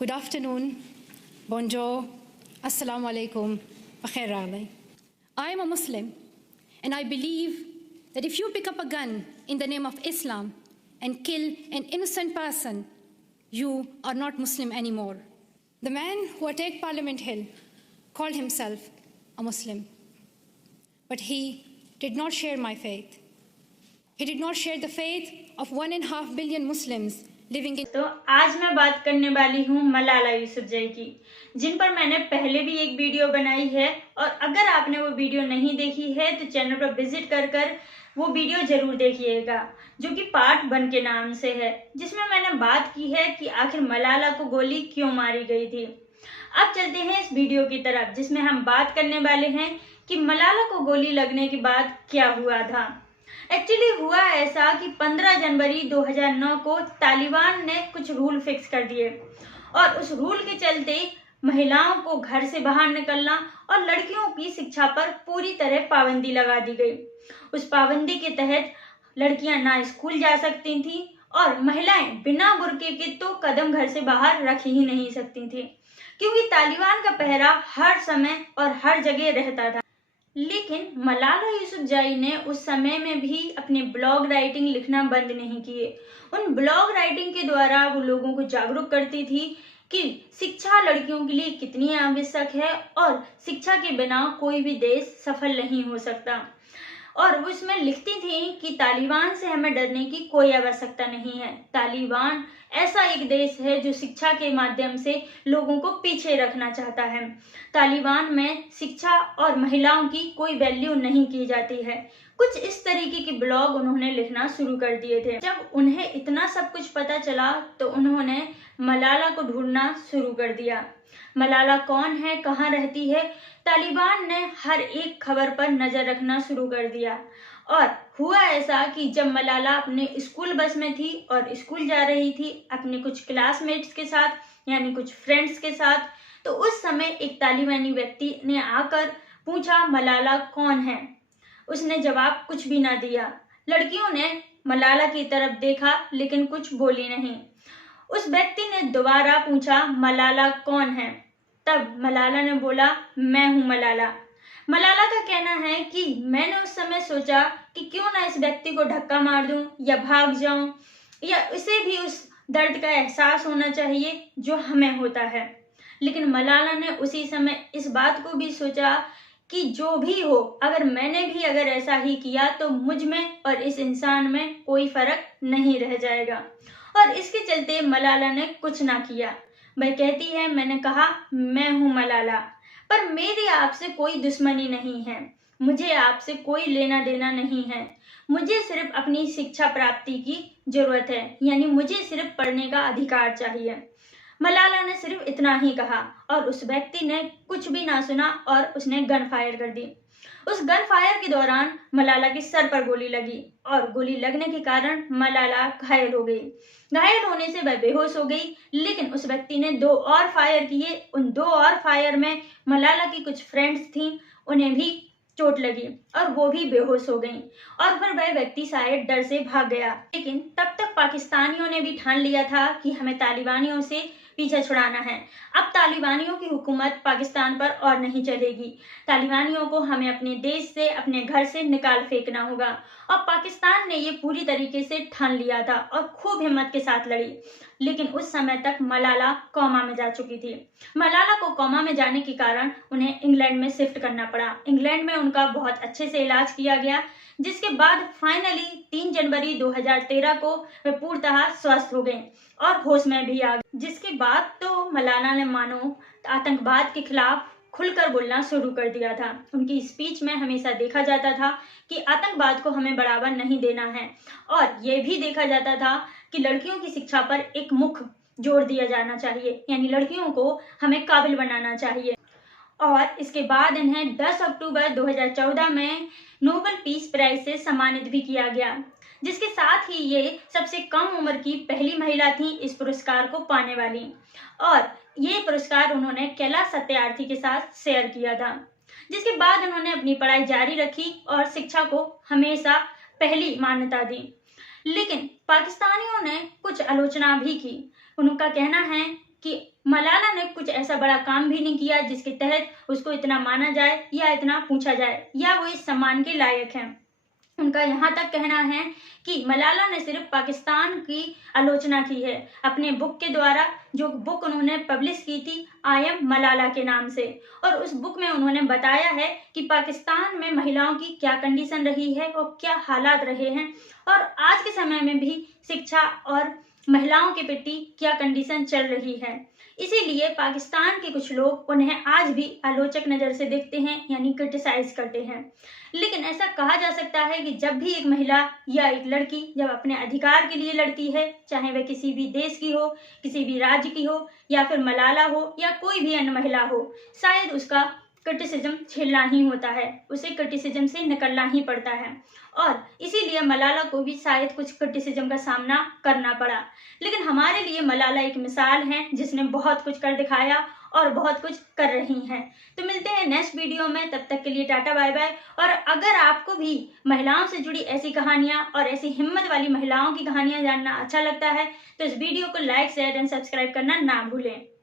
Good afternoon, bonjour, assalamu alaikum, khair raghlai. I am a Muslim and I believe that if you pick up a gun in the name of Islam and kill an innocent person, you are not Muslim anymore. The man who attacked Parliament Hill called himself a Muslim, but he did not share my faith. He did not share the faith of 1.5 billion Muslims living in. तो आज मैं बात करने वाली हूँ मलाला यूसुफजई की, जिन पर मैंने पहले भी एक वीडियो बनाई है, और अगर आपने वो वीडियो नहीं देखी है तो चैनल पर विजिट कर वो वीडियो जरूर देखिएगा, जो कि पार्ट 1 के नाम से है, जिसमें मैंने बात की है कि आखिर मलाला को गोली क्यों मारी गई थी। अब चलते हैं इस वीडियो की तरफ, जिसमें हम बात करने वाले हैं कि मलाला को गोली लगने के बाद क्या हुआ था। एक्चुअली हुआ ऐसा कि 15 जनवरी 2009 को तालिबान ने कुछ रूल फिक्स कर दिए, और उस रूल के चलते महिलाओं को घर से बाहर निकलना और लड़कियों की शिक्षा पर पूरी तरह पाबंदी लगा दी गई। उस पाबंदी के तहत लड़कियां ना स्कूल जा सकती थीं और महिलाएं बिना बुर्के के तो कदम घर से बाहर रख ही नहीं सकती थी, क्योंकि तालिबान का पहरा हर समय और हर जगह रहता था। लेकिन मलाला यूसुफजई ने उस समय में भी अपने ब्लॉग राइटिंग लिखना बंद नहीं किए। उन ब्लॉग राइटिंग के द्वारा वो लोगों को जागरूक करती थी कि शिक्षा लड़कियों के लिए कितनी आवश्यक है और शिक्षा के बिना कोई भी देश सफल नहीं हो सकता। और वो इसमें लिखती थी कि तालिबान से हमें डरने की कोई आवश्यकता नहीं है। तालिबान ऐसा एक देश है जो शिक्षा के माध्यम से लोगों को पीछे रखना चाहता है। तालिबान में शिक्षा और महिलाओं की कोई वैल्यू नहीं की जाती है। कुछ इस तरीके के ब्लॉग उन्होंने लिखना शुरू कर दिए थे। जब उन्हें इतना सब कुछ पता चला तो उन्होंने मलाला को ढूंढना शुरू कर दिया। मलाला कौन है, कहाँ रहती है, तालिबान ने हर एक खबर पर नजर रखना शुरू कर दिया। और हुआ ऐसा कि जब मलाला अपने स्कूल बस में थी और स्कूल जा रही थी अपने कुछ क्लासमेट्स के साथ, यानी कुछ फ्रेंड्स के साथ, तो उस समय एक तालिबानी व्यक्ति ने आकर पूछा मलाला कौन है। उसने जवाब कुछ भी ना दिया। लड़कियों ने मलाला की तरफ देखा लेकिन कुछ बोली नहीं। उस व्यक्ति ने दोबारा पूछा मलाला कौन है। तब मलाला ने बोला मैं हूं मलाला। मलाला का कहना है कि मैंने उस समय सोचा कि क्यों ना इस व्यक्ति को धक्का मार दूं या भाग जाऊं, या उसे भी उस दर्द का एहसास होना चाहिए जो हमें होता है। लेकिन मलाला ने उसी समय इस बात को भी सोचा कि जो भी हो, अगर मैंने भी अगर ऐसा ही किया तो मुझ में और इस इंसान में कोई फर्क नहीं रह जाएगा। और इसके चलते मलाला ने कुछ ना किया। वह कहती है मैंने कहा मैं हूं मलाला, पर मेरी आपसे कोई दुश्मनी नहीं है, मुझे आपसे कोई लेना देना नहीं है, मुझे सिर्फ अपनी शिक्षा प्राप्ति की जरूरत है, यानी मुझे सिर्फ पढ़ने का अधिकार चाहिए। मलाला ने सिर्फ इतना ही कहा और उस व्यक्ति ने कुछ भी ना सुना और उसने गन फायर कर दी। उस गन फायर के दौरान मलाला के सर पर गोली लगी और गोली लगने के कारण मलाला घायल हो गई। घायल होने से वह बेहोश हो गई, लेकिन उस व्यक्ति ने 2 और फायर किए। उन 2 और फायर में मलाला की कुछ फ्रेंड्स थीं, उन्हें भी चोट लगी और वो भी बेहोश हो गईं, और फिर वह व्यक्ति शायद डर से भाग गया। लेकिन तब तक पाकिस्तानियों ने भी ठान लिया था कि हमें तालिबानियों से पीछा छुड़ाना है। अब तालिबानियों की हुकूमत पाकिस्तान पर और नहीं चलेगी। तालिबानियों को हमें अपने देश से, अपने घर से निकाल फेंकना होगा। और पाकिस्तान ने ये पूरी तरीके से ठान लिया था और खूब हिम्मत के साथ लड़ी। लेकिन उस समय तक मलाला कोमा में जा चुकी थी। मलाला को कोमा में जाने के कारण उन्हें इंग्लैंड में शिफ्ट करना पड़ा। इंग्लैंड में उनका बहुत अच्छे से इलाज किया गया, जिसके बाद फाइनली 3 जनवरी 2013 को वे पूर्णतः स्वस्थ हो गए और होश में भी आ गए। जिसके बाद तो मलाला ने मानो आतंकवाद के खिलाफ खुलकर बोलना शुरू कर दिया था। उनकी स्पीच में हमेशा देखा जाता था कि आतंकवाद को हमें बढ़ावा नहीं देना है, और यह भी देखा जाता था कि लड़कियों की शिक्षा पर एक मुख्य जोर दिया जाना चाहिए, यानी लड़कियों को हमें काबिल बनाना चाहिए। और इसके बाद इन्हें 10 अक्टूबर 2014 में नोबेल पीस प्राइज से सम्मानित भी किया गया, जिसके साथ ही ये सबसे कम उम्र की पहली महिला थी इस पुरस्कार को पाने वाली। और ये पुरस्कार उन्होंने कैलाश सत्यार्थी के साथ शेयर किया था। जिसके बाद उन्होंने अपनी पढ़ाई जारी रखी और शिक्षा को हमेशा पहली मान्यता दी। लेकिन पाकिस्तानियों ने कुछ आलोचना भी की। उनका कहना है कि मलाला ने कुछ ऐसा बड़ा काम भी नहीं किया जिसके तहत उसको इतना माना जाए या इतना पूछा जाए या वो इस सम्मान के लायक है। उनका यहाँ तक कहना है कि मलाला ने सिर्फ पाकिस्तान की आलोचना की है अपने बुक के द्वारा, जो बुक उन्होंने पब्लिश की थी आई एम मलाला के नाम से। और उस बुक में उन्होंने बताया है कि पाकिस्तान में महिलाओं की क्या कंडीशन रही है और क्या हालात रहे हैं और आज के समय में भी शिक्षा और महिलाओं के प्रति क्या कंडीशन चल रही है। इसीलिए पाकिस्तान के कुछ लोग उन्हें आज भी आलोचक नज़र से देखते हैं, यानी क्रिटिसाइज करते हैं। लेकिन ऐसा कहा जा सकता है कि जब भी एक महिला या एक लड़की जब अपने अधिकार के लिए लड़ती है, चाहे वह किसी भी देश की हो, किसी भी राज्य की हो या फिर मलाला हो या कोई भी अन्य महिला हो, शायद उसका क्रिटिसिज्म झेलना ही होता है, उसे क्रिटिसिज्म से निकलना ही पड़ता है। और इसीलिए मलाला को भी शायद कुछ क्रिटिसिज्म का सामना करना पड़ा। लेकिन हमारे लिए मलाला एक मिसाल है जिसने बहुत कुछ कर दिखाया और बहुत कुछ कर रही हैं। तो मिलते हैं नेक्स्ट वीडियो में, तब तक के लिए टाटा बाय बाय। और अगर आपको भी महिलाओं से जुड़ी ऐसी कहानियां और ऐसी हिम्मत वाली महिलाओं की कहानियां जानना अच्छा लगता है तो इस वीडियो को लाइक, शेयर एंड सब्सक्राइब करना ना भूलें।